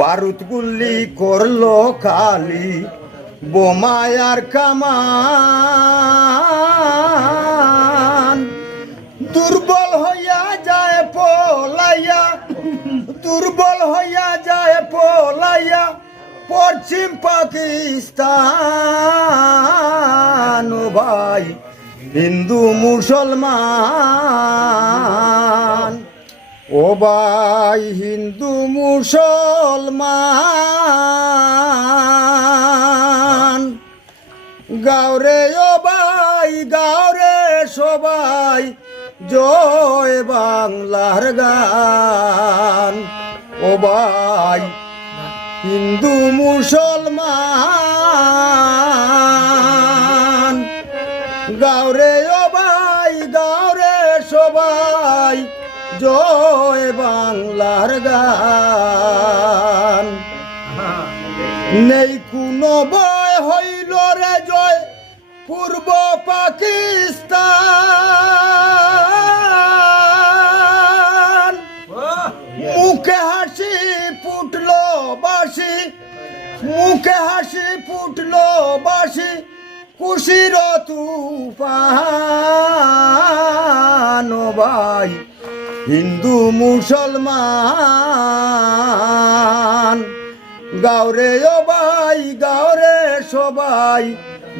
বারুদ গুল্লি করলো খালি বোমায়ার কামান দুর্বল হইয়া যায় পলাইয়া দুর্বল হইয়া যায় পলাইয়া পশ্চিম পাকিস্তান ও ভাই হিন্দু মুসলমান ও ভাই হিন্দু মুসলমান গাওরে ও ভাই গাওরে সবাই জয় বাংলার গান ও ভাই হিন্দু মুসলমান গাওরে ও ভাই গাওরে সবাই জয় বাংলার গান নেই কোনো ভয় হইল রে জয় পূর্ব পাকিস্তান মুখে হাসি ফুটলো বাসি মুখে হাসি ফুটলো বাসি খুশির তুফান ও ভাই হিন্দু মুসলমান গাওরে ও ভাই গাওরে সবাই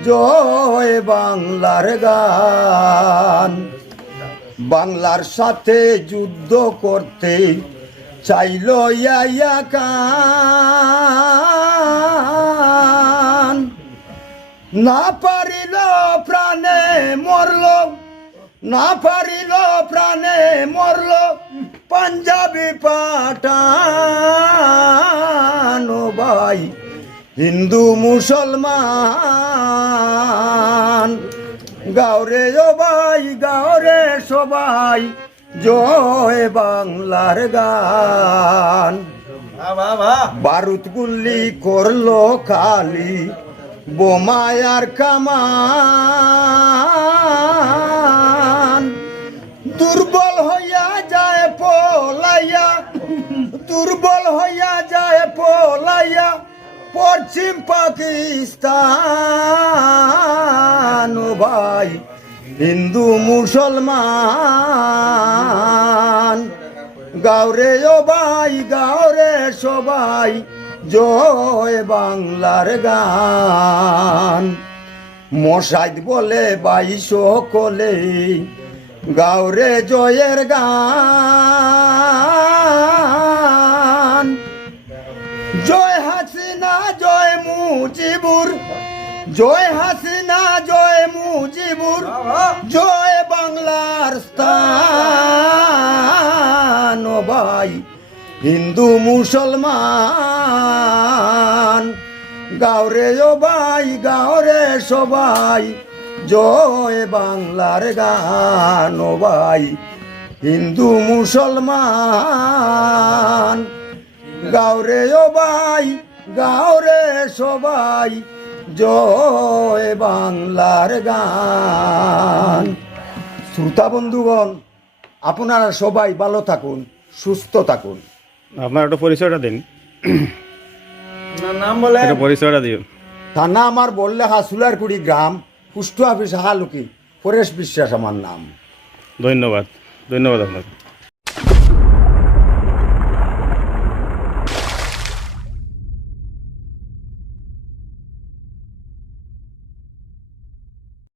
জয় বাংলার গান বাংলার সাথে যুদ্ধ করতে চাইল ইয়া কান না পারিল প্রাণে মরল না পারিল প্রাণে মরল পাঞ্জাবি পাঠান ও ভাই হিন্দু মুসলমান গাওরে ও ভাই গাওরে সবাই জয় বাংলার গান বারুদ গুল্লি করলো খালি বোমায়ার কামান দুর্বল হইয়া যায় পলাইয়া দুর্বল হইয়া যায় পলাইয়া পশ্চিম পাকিস্তান ও ভাই হিন্দু মুসলমান গাওরে ও ভাই গাওরে সবাই জয় বাংলার গান মশাইদ বলে বাইশ কলে গাওরে জয়ের গান জয় হাসিনা জয় মুজিবুর জয় হাসিনা জয় মুজিবুর জয় বাংলার স্থান ও ভাই হিন্দু মুসলমান গাওরে ও ভাই গাওরে সবাই জয় বাংলার গান ও ভাই হিন্দু মুসলমান গাওরে ও ভাই গাওরে সবাই জয় বাংলার গান শ্রোতা বন্ধুগণ আপনারা সবাই ভালো থাকুন সুস্থ থাকুন আপনার একটা পরিচয়টা দিন নাম বলে পরিচয়টা দিও থানা আমার বললে হাসুলারকুড়ি গ্রাম পোস্ট অফিস হালুকি পরেশ বিশ্বাস আমার নাম ধন্যবাদ ধন্যবাদ আপনাকে